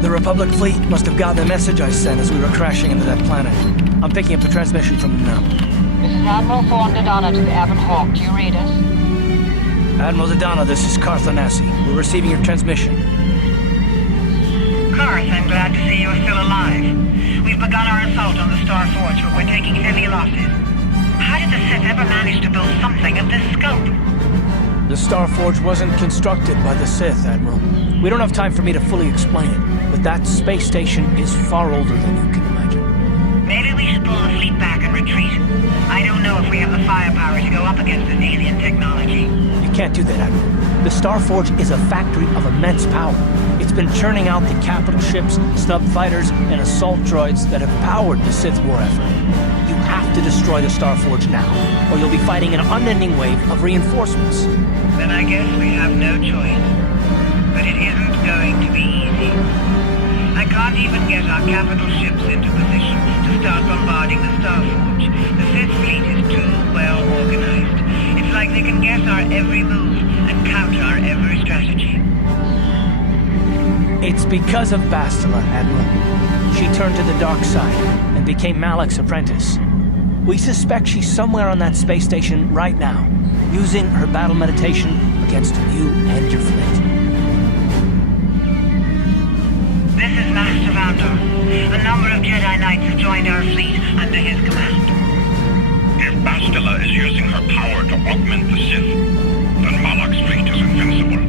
The Republic fleet must have gotten the message I sent as we were crashing into that planet. I'm picking up the transmission from them now. This is Admiral Thorne Dodonna to the Revan and Hawk. Do you read us? Admiral Dodonna, this is Carthonasi. We're receiving your transmission. Carth, I'm glad to see you're still alive. We've begun our assault on the Star Forge, but we're taking heavy losses. How did the Sith ever manage to build something of this scope? The Star Forge wasn't constructed by the Sith, Admiral. We don't have time for me to fully explain it, but that space station is far older than you can imagine. Maybe we should pull the fleet back and retreat. I don't know if we have the firepower to go up against this alien technology. You can't do that, Admiral. The Star Forge is a factory of immense power. It's been churning out the capital ships, snub fighters, and assault droids that have powered the Sith war effort. You have to destroy the Star Forge now, or you'll be fighting an unending wave of reinforcements. Then I guess we have no choice. But it isn't going to be easy. I can't even get our capital ships into position to start bombarding the Star Forge. The Sith fleet is too well organized. It's like they can guess our every move and counter our every strategy. It's because of Bastila, Admiral. She turned to the dark side and became Malak's apprentice. We suspect she's somewhere on that space station right now, using her battle meditation against you and your fleet. This is Master Vandor. A number of Jedi Knights have joined our fleet under his command. If Bastila is using her power to augment the Sith, then Malak's fleet is invincible.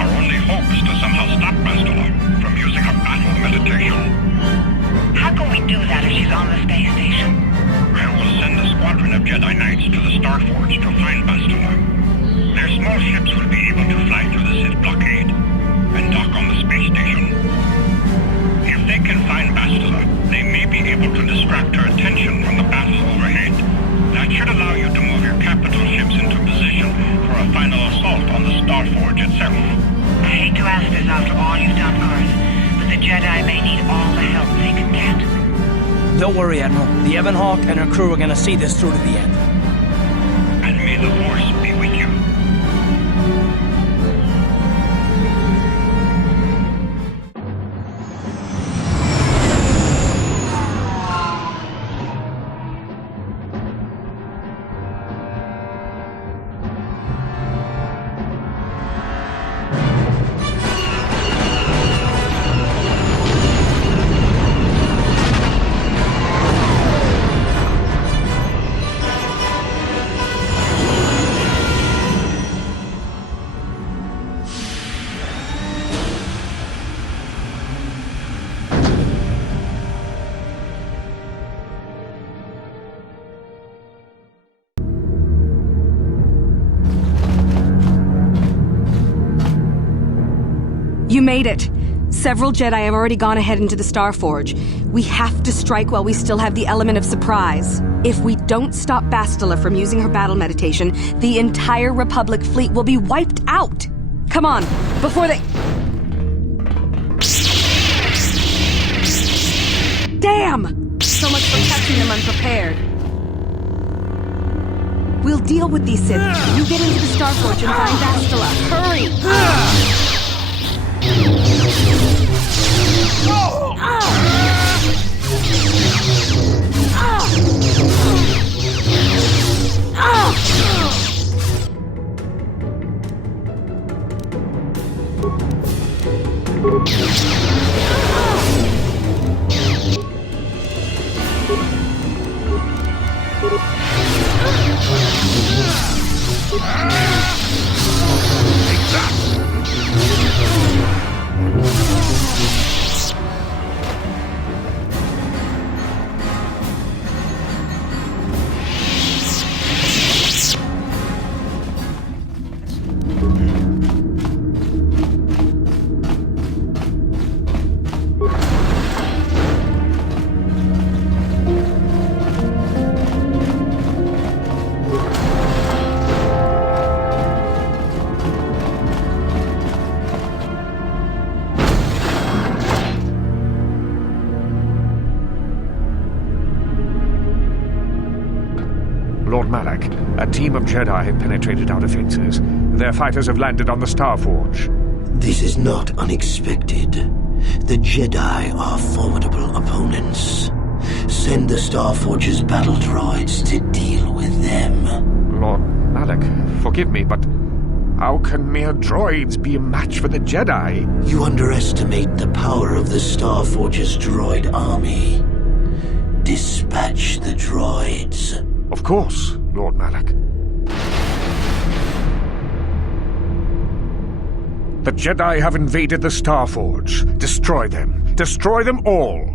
Our only hope is to somehow stop Bastila from using her battle meditation. How can we do that if she's on the space station? I will send a squadron of Jedi Knights to the Star Forge to find Bastila. Their small ships will be able to fly through the Sith blockade and dock on the space station. If they can find Bastila, they may be able to distract her attention from the battle overhead. That should allow you to move your capital ships into position for a final assault on the Star Forge itself. I hate to ask this after all you've done, Carth, but the Jedi may need all the help they can get. Don't worry, Admiral. The Revan and Hawk and her crew are gonna see this through to the end. And may the Force be with you. You made it. Several Jedi have already gone ahead into the Star Forge. We have to strike while we still have the element of surprise. If we don't stop Bastila from using her battle meditation, the entire Republic fleet will be wiped out. Come on, before they... Damn! So much for catching them unprepared. We'll deal with these Sith. You get into the Star Forge and find Bastila. Hurry! Lord Malak, a team of Jedi have penetrated our defenses. Their fighters have landed on the Star Forge. This is not unexpected. The Jedi are formidable opponents. Send the Starforge's battle droids to deal with them. Lord Malak, forgive me, but how can mere droids be a match for the Jedi? You underestimate the power of the Starforge's droid army. Dispatch the droids. Of course, Lord Malak. The Jedi have invaded the Starforge. Destroy them. Destroy them all.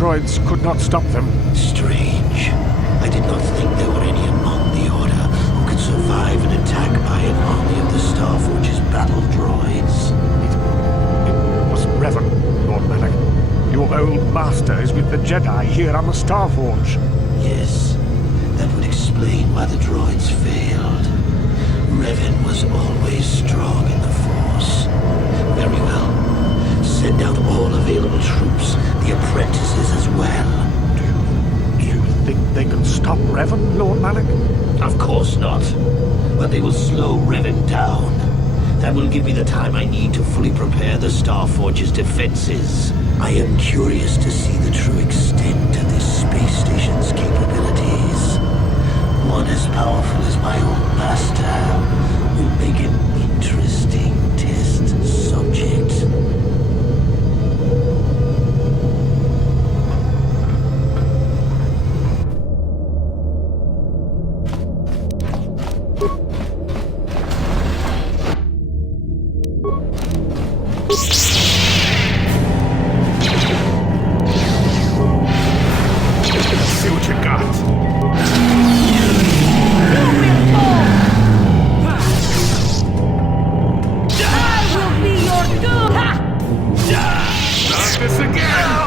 Droids could not stop them. Strange. I did not think there were any among the Order who could survive an attack by an army of the Starforge's battle droids. It was Revan, Lord Malak. Your old master is with the Jedi here on the Starforge. Yes, that would explain why the droids failed. Revan was always strong in the Force. Very well. Send out all available troops, the apprentices as well. will stop Revan, Lord Malak? Of course not. But they will slow Revan down. That will give me the time I need to fully prepare the Starforge's defenses. I am curious to see the true extent of this space station's capabilities. One as powerful as my old master will make an interesting test subject. See what you got. Not this again!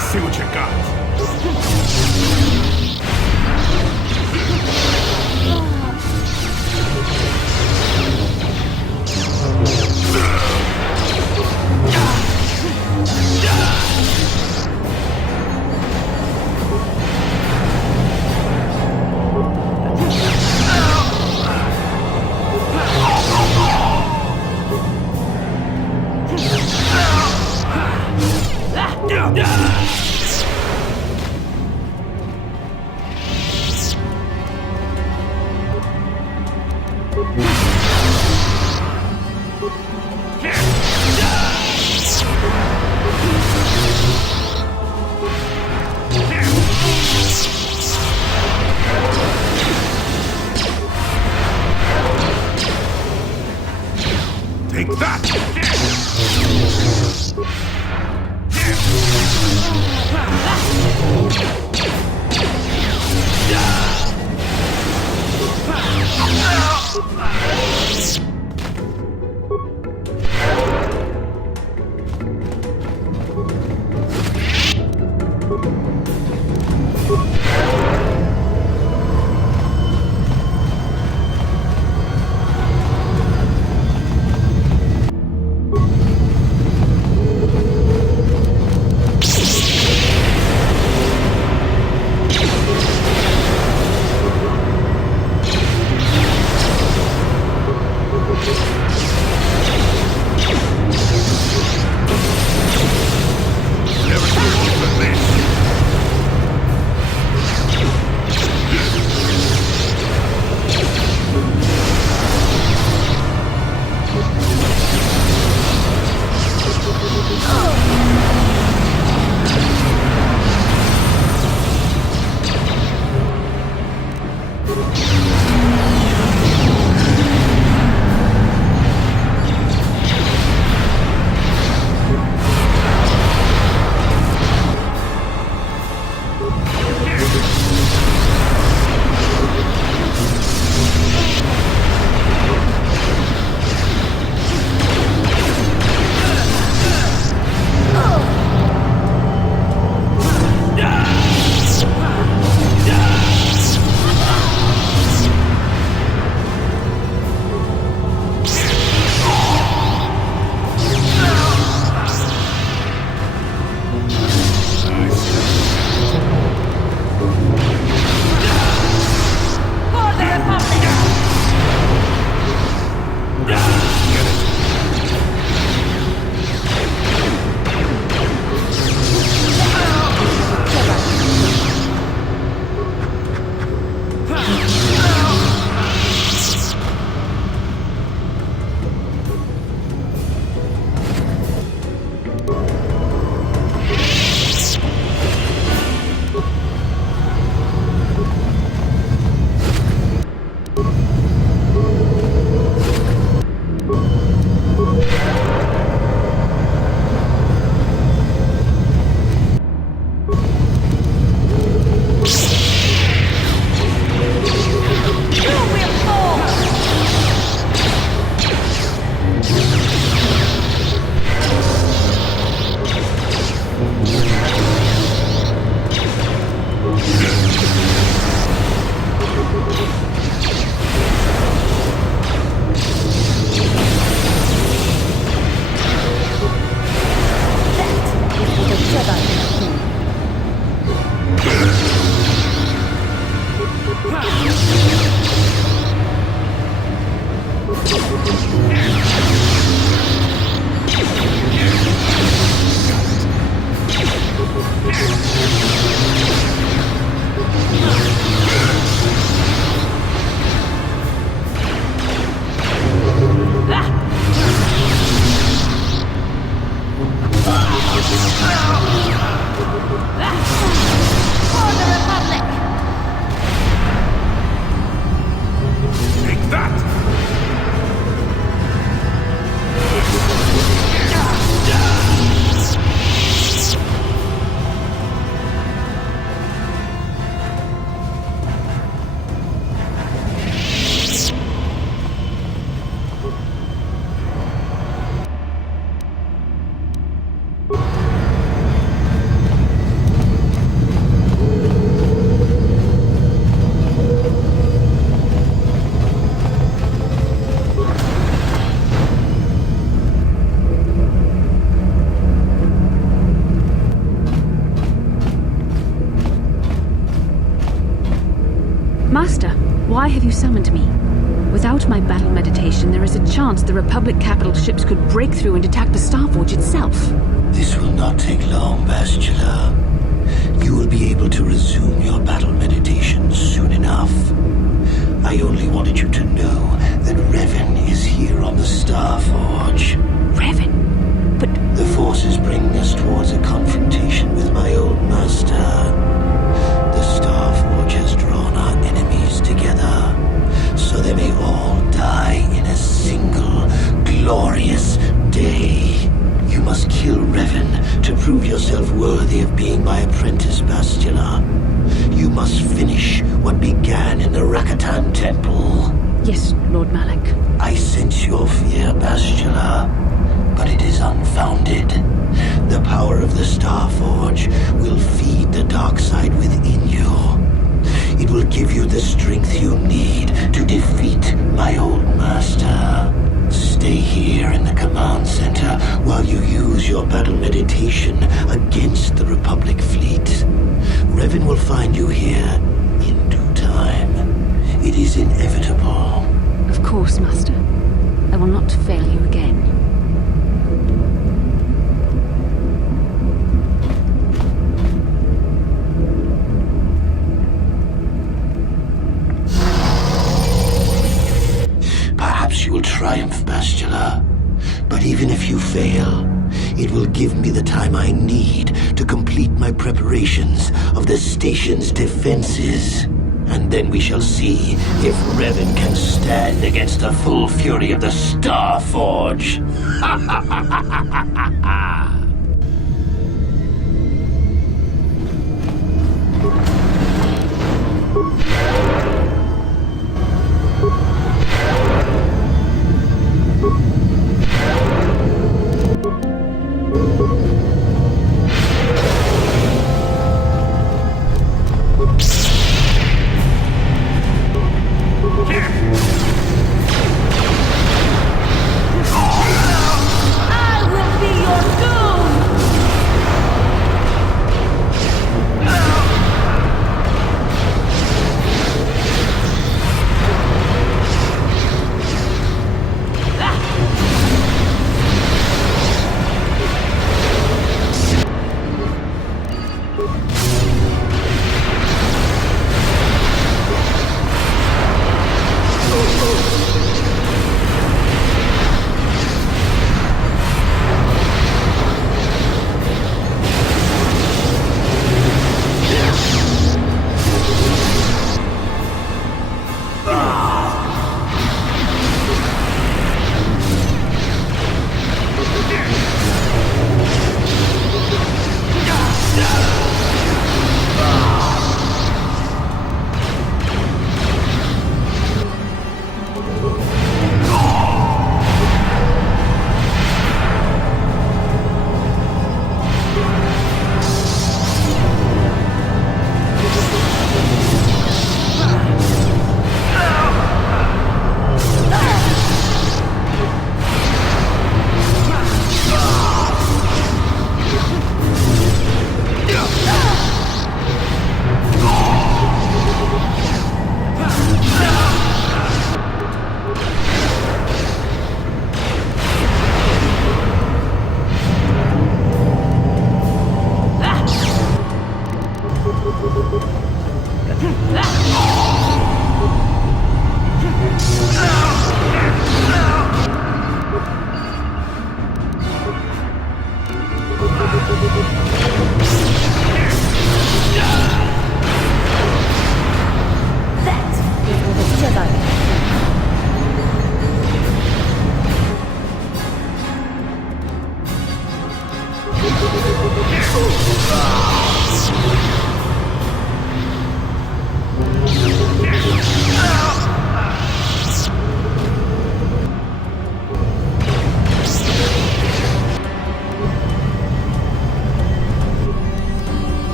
See what you got. Take that! have you summoned me? Without my battle meditation, there is a chance the Republic capital ships could break through and attack the Starforge itself. This will not take long, Bastila. You will be able to resume your battle meditation soon enough. I only wanted you to know that Revan is here on the Starforge. Revan? But The Force is bringing us towards a confrontation with my old master. The Starforge has drawn our enemies together, so they may all die in a single, glorious day. You must kill Revan to prove yourself worthy of being my apprentice, Bastila. You must finish what began in the Rakatan Temple. yes, Lord Malak. I sense your fear, Bastila, but it is unfounded. The power of the Starforge will feed the dark side within you. It will give you the strength you need to defeat my old master. Stay here in the command center while you use your battle meditation against the Republic fleet. Revan will find you here in due time. It is inevitable. Of course, Master. I will not fail you again. Perhaps you will triumph, Bastila. But even if you fail, it will give me the time I need to complete my preparations of the station's defenses. And then we shall see if Revan can stand against the full fury of the Starforge.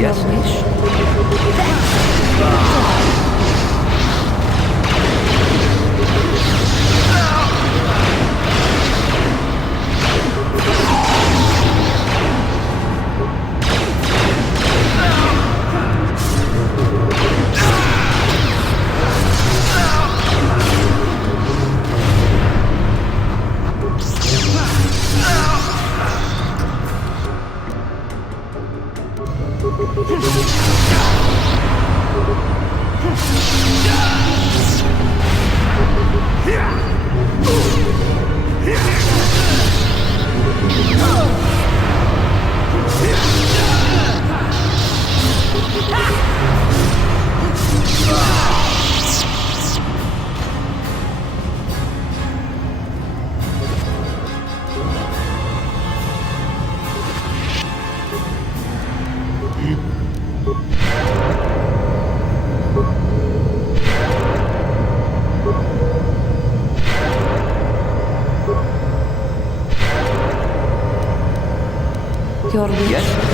Yes. Your wish? Yes?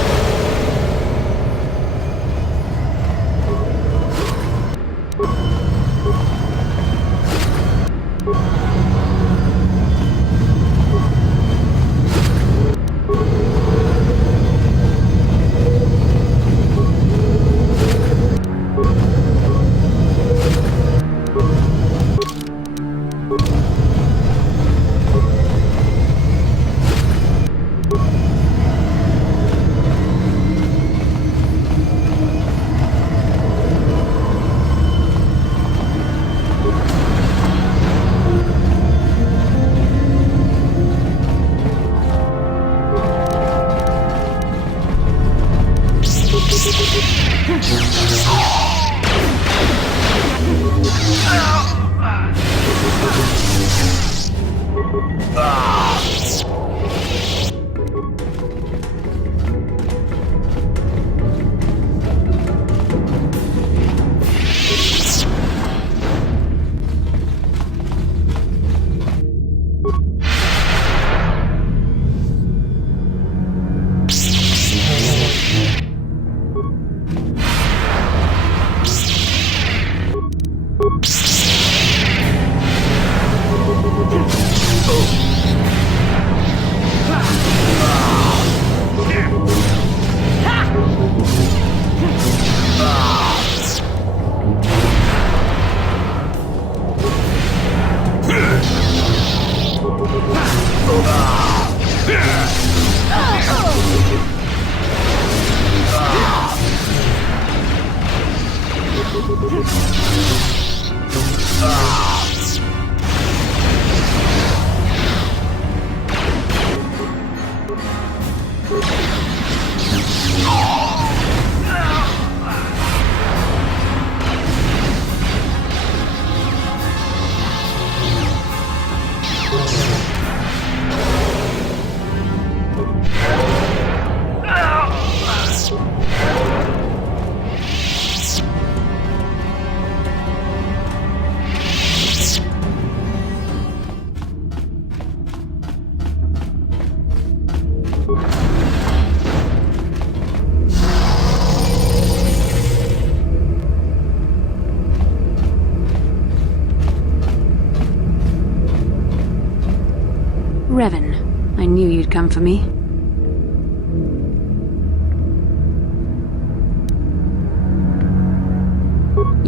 Revan, I knew you'd come for me.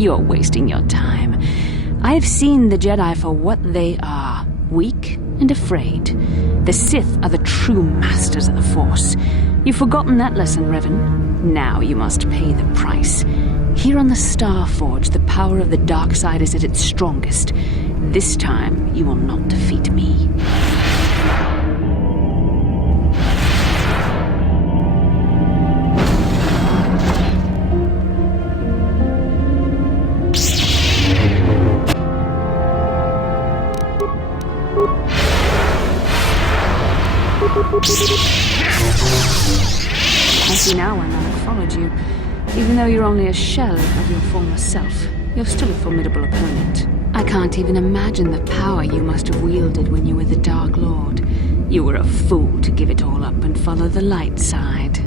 You're wasting your time. I've seen the Jedi for what they are, weak and afraid. The Sith are the true masters of the Force. You've forgotten that lesson, Revan. Now you must pay the price. Here on the Star Forge, the power of the dark side is at its strongest. This time, you will not defeat me. I see now why Malak followed you. Even though you're only a shell of your former self, you're still a formidable opponent. I can't even imagine the power you must have wielded when you were the Dark Lord. You were a fool to give it all up and follow the light side.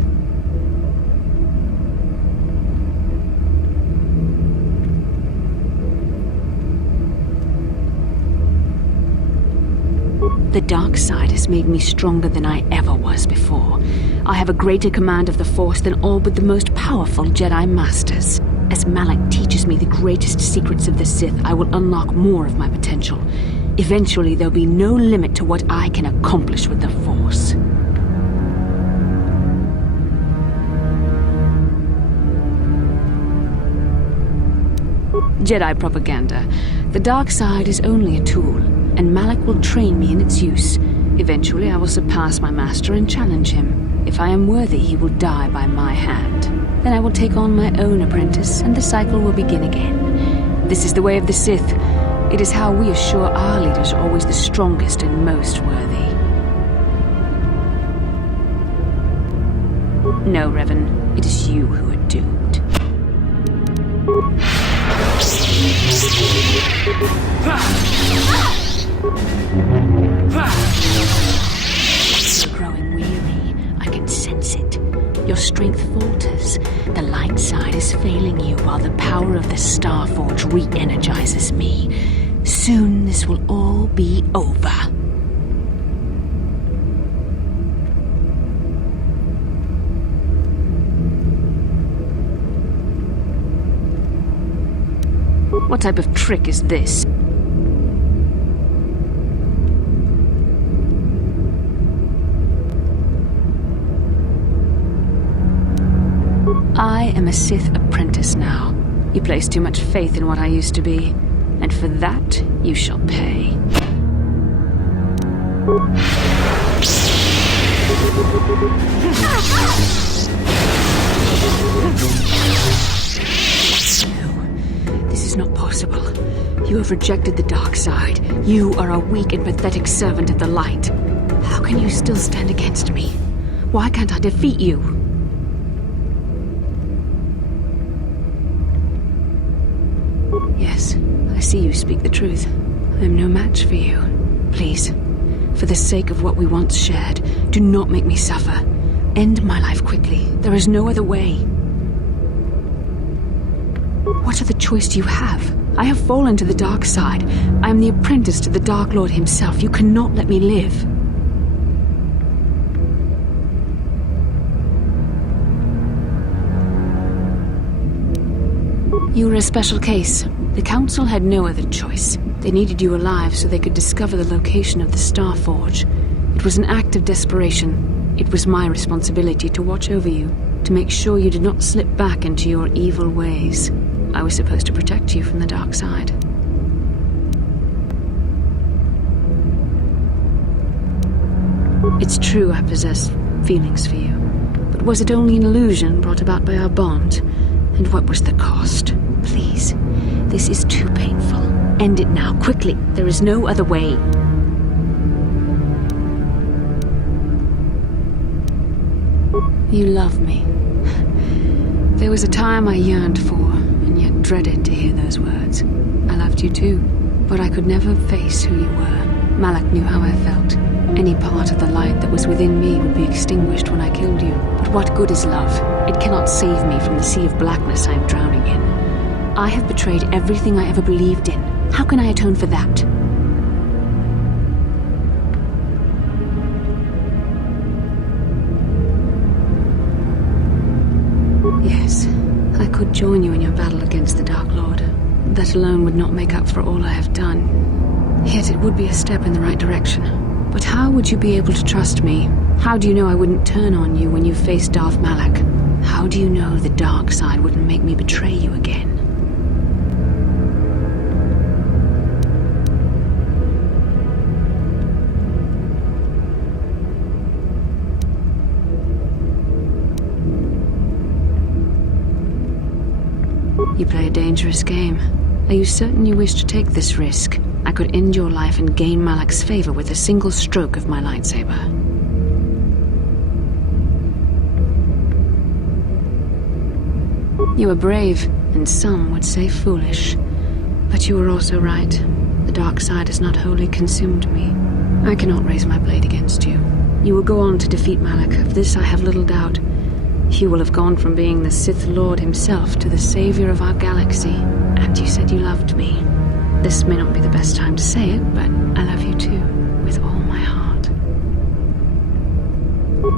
The dark side has made me stronger than I ever was before. I have a greater command of the Force than all but the most powerful Jedi Masters. As Malak teaches me the greatest secrets of the Sith, I will unlock more of my potential. Eventually, there'll be no limit to what I can accomplish with the Force. Jedi propaganda. The dark side is only a tool, and Malak will train me in its use. Eventually, I will surpass my master and challenge him. If I am worthy, he will die by my hand. Then I will take on my own apprentice, and the cycle will begin again. This is the way of the Sith. It is how we assure our leaders are always the strongest and most worthy. No, Revan, it is you who are doomed. You're growing weary. I can sense it. Your strength falters. The light side is failing you while the power of the Starforge re-energizes me. Soon this will all be over. What type of trick is this? I am a Sith apprentice now. You place too much faith in what I used to be, and for that you shall pay. This is not possible. You have rejected the dark side. You are a weak and pathetic servant of the light. How can you still stand against me? Why can't I defeat you? Yes, I see you speak the truth. I am no match for you. Please, for the sake of what we once shared, do not make me suffer. End my life quickly. There is no other way. What other choice do you have? I have fallen to the dark side. I am the apprentice to the Dark Lord himself. You cannot let me live. You were a special case. The Council had no other choice. They needed you alive so they could discover the location of the Starforge. It was an act of desperation. It was my responsibility to watch over you, to make sure you did not slip back into your evil ways. I was supposed to protect you from the dark side. It's true I possessed feelings for you, but was it only an illusion brought about by our bond? And what was the cost? Please, this is too painful. End it now, quickly. There is no other way. You love me. There was a time I yearned for, and yet dreaded to hear those words. I loved you too, but I could never face who you were. Malak knew how I felt. Any part of the light that was within me would be extinguished when I killed you. But what good is love? It cannot save me from the sea of blackness I am drowning in. I have betrayed everything I ever believed in. How can I atone for that? Yes, I could join you in your battle against the Dark Lord. That alone would not make up for all I have done. Yet it would be a step in the right direction. But how would you be able to trust me? How do you know I wouldn't turn on you when you faced Darth Malak? How do you know the dark side wouldn't make me betray you again? You play a dangerous game. Are you certain you wish to take this risk? I could end your life and gain Malak's favor with a single stroke of my lightsaber. You are brave, and some would say foolish. But you were also right. The dark side has not wholly consumed me. I cannot raise my blade against you. You will go on to defeat Malak. Of this I have little doubt. You will have gone from being the Sith Lord himself to the savior of our galaxy. And you said you loved me. This may not be the best time to say it, but I love you too, with all my heart.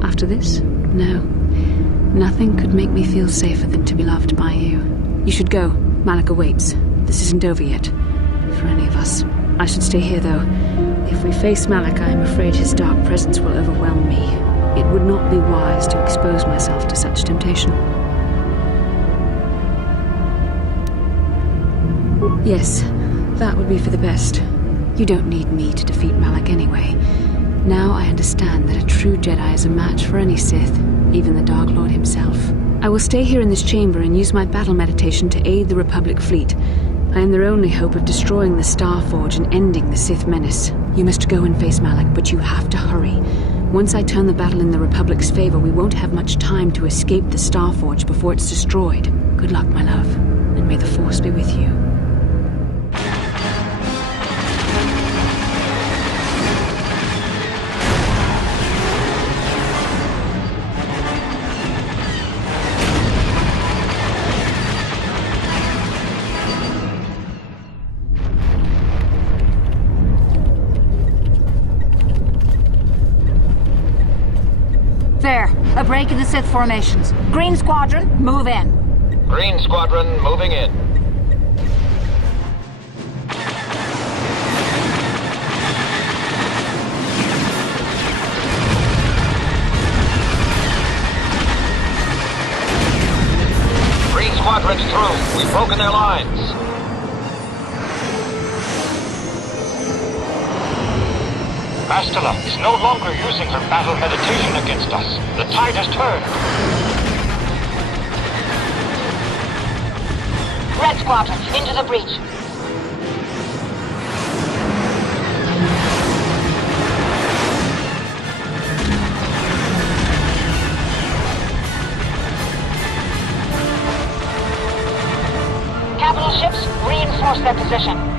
After this? No. Nothing could make me feel safer than to be loved by you. You should go. Malak awaits. This isn't over yet. For any of us. I should stay here, though. If we face Malak, I am afraid his dark presence will overwhelm me. It would not be wise to expose myself to such temptation. Yes, that would be for the best. You don't need me to defeat Malak anyway. Now I understand that a true Jedi is a match for any Sith, even the Dark Lord himself. I will stay here in this chamber and use my battle meditation to aid the Republic fleet. I am their only hope of destroying the Star Forge and ending the Sith menace. You must go and face Malak, but you have to hurry. Once I turn the battle in the Republic's favor, we won't have much time to escape the Star Forge before it's destroyed. Good luck, my love, and may the Force be with you. There, a break in the Sith formations. Green Squadron, move in. Green Squadron moving in. Green Squadron's through. We've broken their lines. Bastila is no longer using her battle meditation against us. The tide has turned. Red Squadron, into the breach. Capital ships, reinforce their position.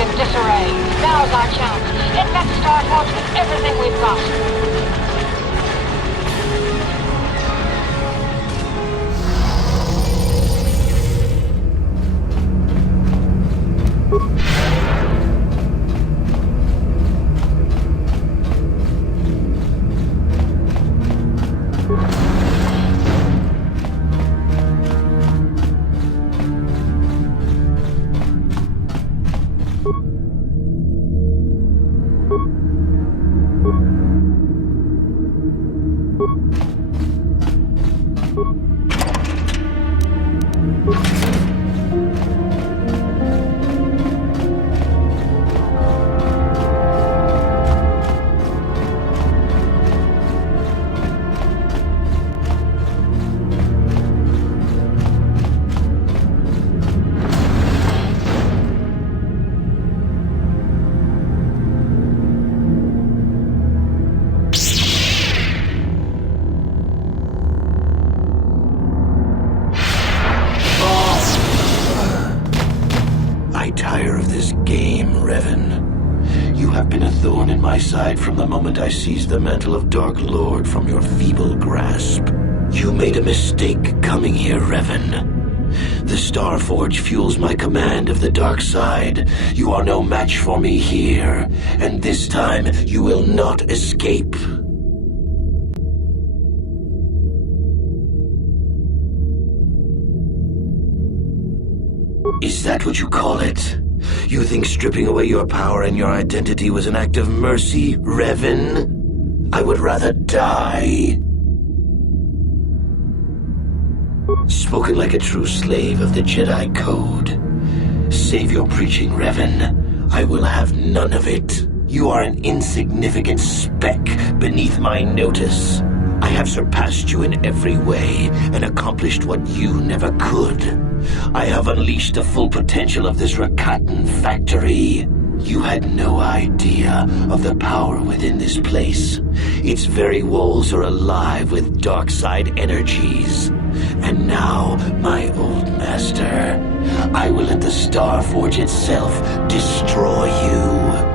In disarray. Now's our chance. Infect Star Forge with everything we've got. I tire of this game, Revan. You have been a thorn in my side from the moment I seized the mantle of Dark Lord from your feeble grasp. You made a mistake coming here, Revan. The Star Forge fuels my command of the dark side. You are no match for me here, and this time you will not escape. Is that what you call it? You think stripping away your power and your identity was an act of mercy, Revan? I would rather die. Spoken like a true slave of the Jedi Code. Save your preaching, Revan. I will have none of it. You are an insignificant speck beneath my notice. I have surpassed you in every way and accomplished what you never could. I have unleashed the full potential of this Rakatan factory. You had no idea of the power within this place. Its very walls are alive with dark side energies. And now, my old master, I will let the Star Forge itself destroy you.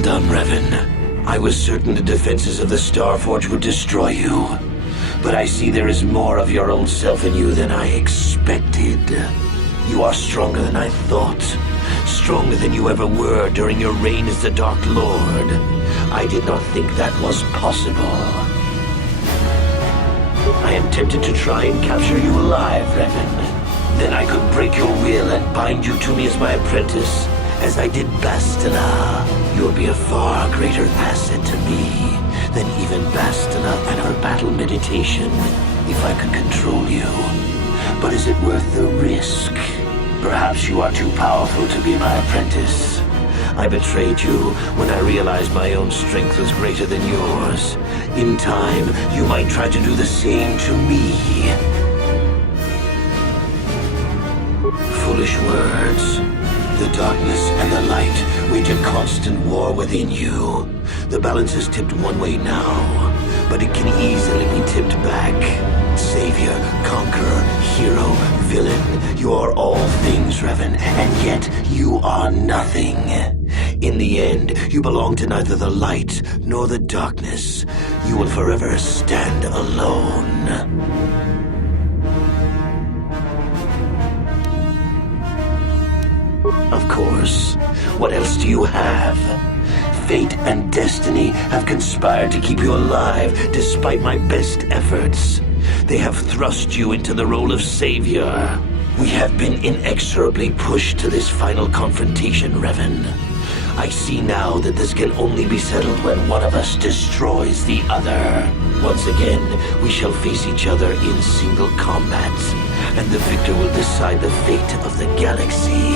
Well done, Revan. I was certain the defenses of the Starforge would destroy you. But I see there is more of your old self in you than I expected. You are stronger than I thought. Stronger than you ever were during your reign as the Dark Lord. I did not think that was possible. I am tempted to try and capture you alive, Revan. Then I could break your will and bind you to me as my apprentice, as I did Bastila. You'll be a far greater asset to me than even Bastila and her battle meditation, if I could control you. But is it worth the risk? Perhaps you are too powerful to be my apprentice. I betrayed you when I realized my own strength was greater than yours. In time, you might try to do the same to me. Foolish words. The darkness and the light wage a constant war within you. The balance is tipped one way now, but it can easily be tipped back. Savior, conqueror, hero, villain, you are all things, Revan, and yet you are nothing. In the end, you belong to neither the light nor the darkness. You will forever stand alone. Of course. What else do you have? Fate and destiny have conspired to keep you alive despite my best efforts. They have thrust you into the role of savior. We have been inexorably pushed to this final confrontation, Revan. I see now that this can only be settled when one of us destroys the other. Once again, we shall face each other in single combat, and the victor will decide the fate of the galaxy.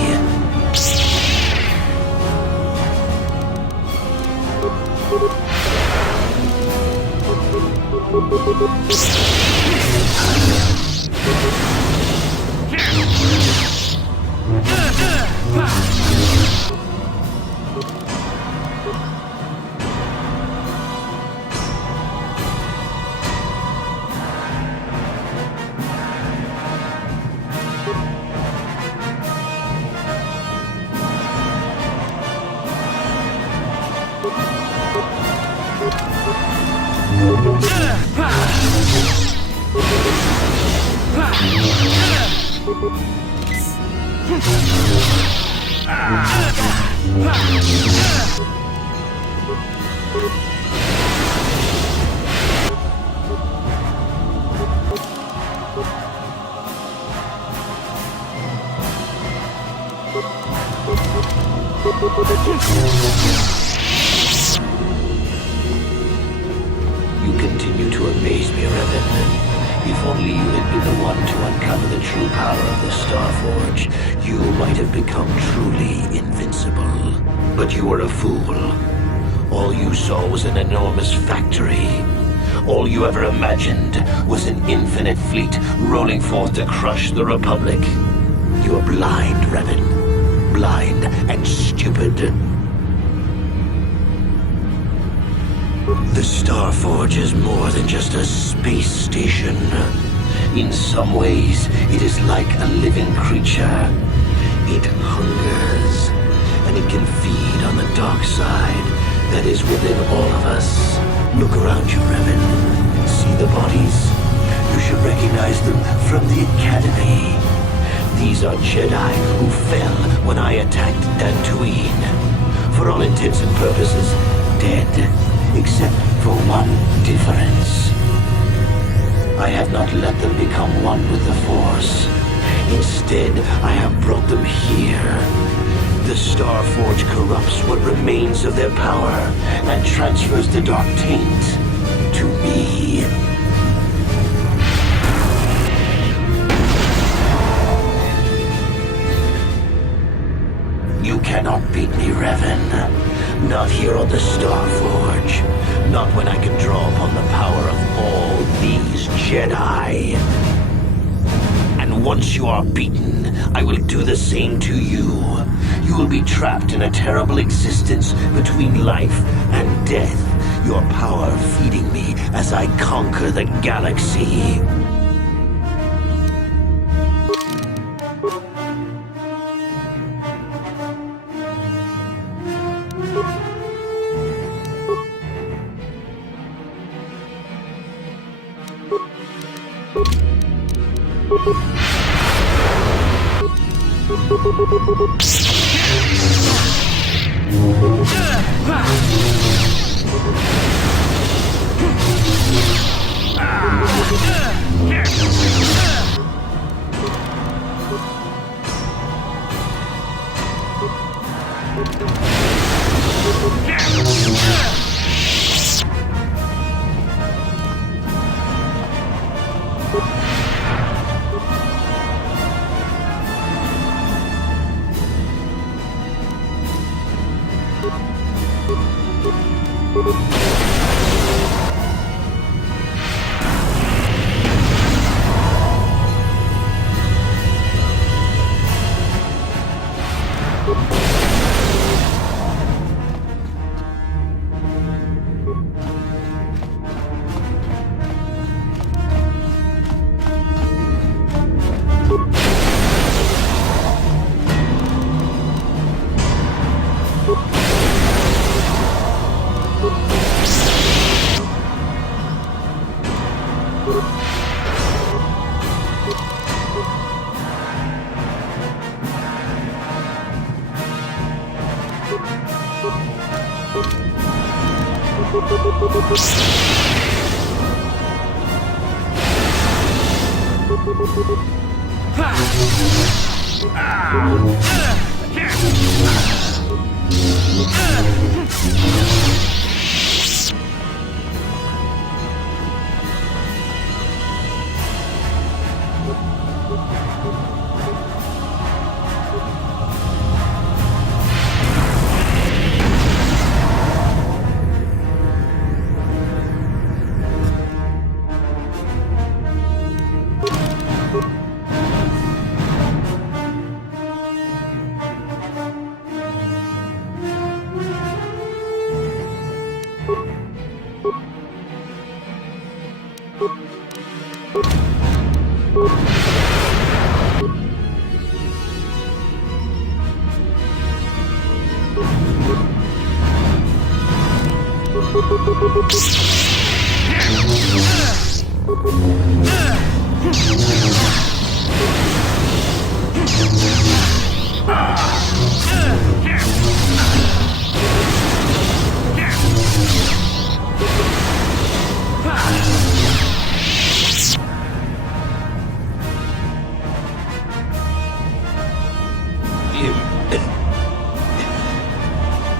You continue to amaze me, Revan. If only you had been the one to uncover the true power of the Starforge, you might have become truly invincible. But you were a fool. All you saw was an enormous factory. All you ever imagined was an infinite fleet rolling forth to crush the Republic. You are blind, Revan. Blind and stupid. The Starforge is more than just a space station. In some ways, it is like a living creature. It hungers, and it can feed on the dark side that is within all of us. Look around you, Revan. See the bodies? You should recognize them from the Academy. These are Jedi who fell when I attacked Dantooine. For all intents and purposes, dead. Except for one difference. I have not let them become one with the Force. Instead, I have brought them here. The Starforge corrupts what remains of their power and transfers the dark taint to me. You cannot beat me, Revan. Not here on the Starforge. Not when I can draw upon the power of all these Jedi. And once you are beaten, I will do the same to you. You will be trapped in a terrible existence between life and death. Your power feeding me as I conquer the galaxy.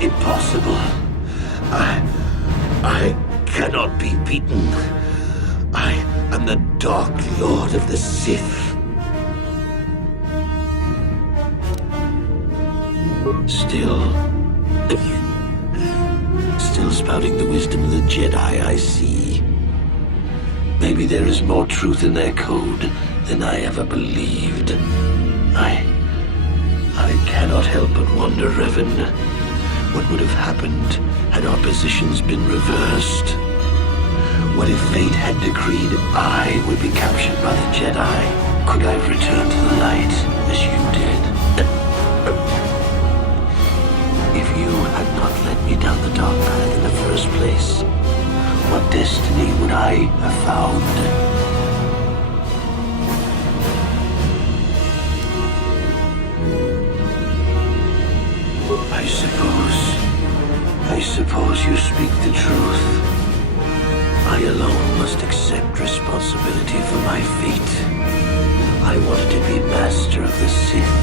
Impossible. I cannot be beaten. I am the Dark Lord of the Sith. Still spouting the wisdom of the Jedi, I see. Maybe there is more truth in their code than I ever believed. I cannot help but wonder, Revan, what would have happened had our positions been reversed? What if fate had decreed I would be captured by the Jedi? Could I have returned to the light as you did? If you had not led me down the dark path in the first place, what destiny would I have found? I suppose you speak the truth. I alone must accept responsibility for my fate. I wanted to be master of the Sith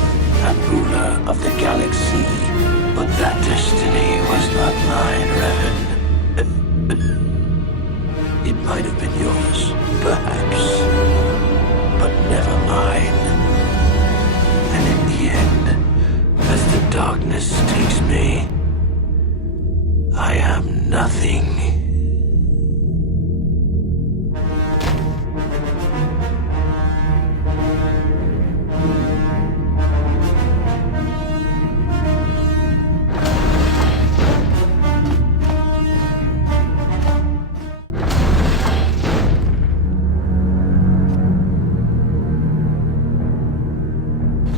and ruler of the galaxy, but that destiny was not mine, Revan. It might have been yours, perhaps, but never mine. And in the end, as the darkness takes me, I am nothing.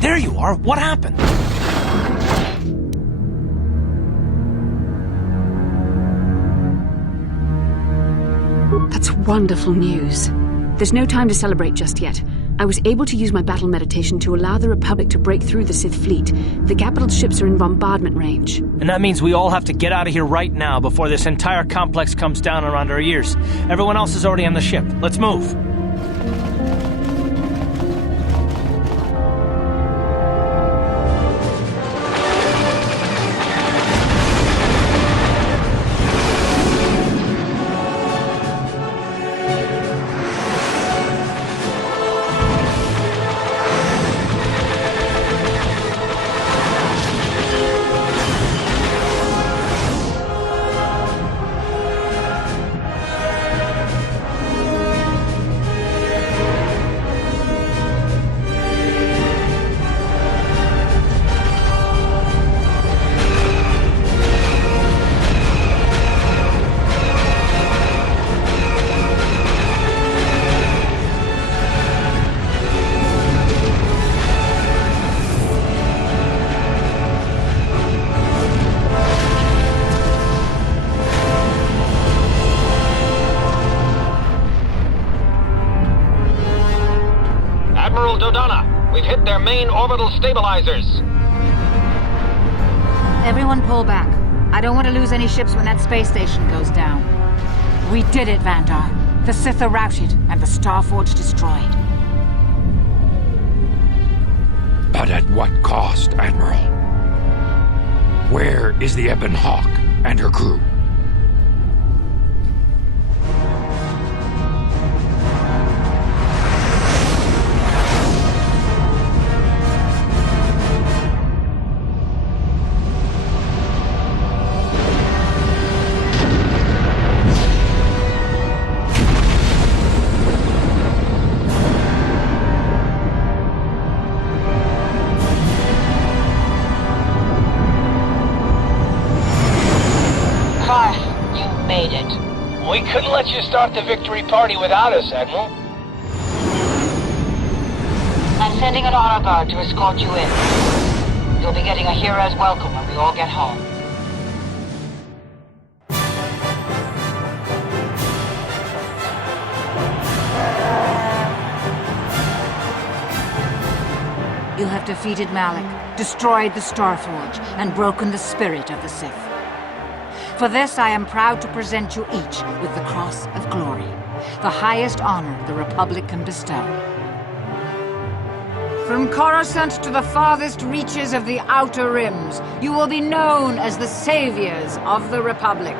There you are. What happened? That's wonderful news. There's no time to celebrate just yet. I was able to use my battle meditation to allow the Republic to break through the Sith fleet. The capital ships are in bombardment range. And that means we all have to get out of here right now before this entire complex comes down around our ears. Everyone else is already on the ship. Let's move. We've hit their main orbital stabilizers. Everyone pull back. I don't want to lose any ships when that space station goes down. We did it, Vandar. The Sith are routed, and the Starforge destroyed. But at what cost, Admiral? Where is the Ebon Hawk and her crew? We couldn't let you start the victory party without us, Admiral. I'm sending an honor guard to escort you in. You'll be getting a hero's welcome when we all get home. You have defeated Malak, destroyed the Starforge, and broken the spirit of the Sith. For this, I am proud to present you each with the Cross of Glory, the highest honor the Republic can bestow. From Coruscant to the farthest reaches of the Outer Rims, you will be known as the saviors of the Republic.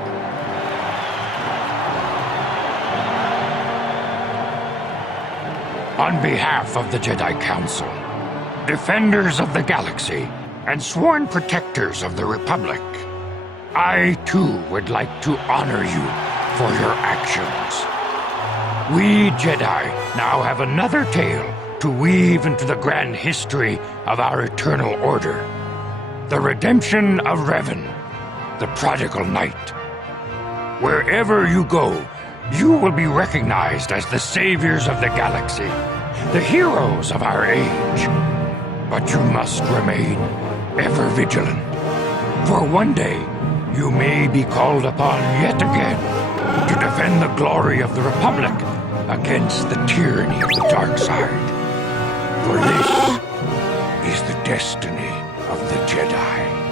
On behalf of the Jedi Council, defenders of the galaxy, and sworn protectors of the Republic, I, too, would like to honor you for your actions. We Jedi now have another tale to weave into the grand history of our eternal order. The redemption of Revan, the prodigal knight. Wherever you go, you will be recognized as the saviors of the galaxy, the heroes of our age. But you must remain ever vigilant, for one day, you may be called upon yet again to defend the glory of the Republic against the tyranny of the dark side. For this is the destiny of the Jedi.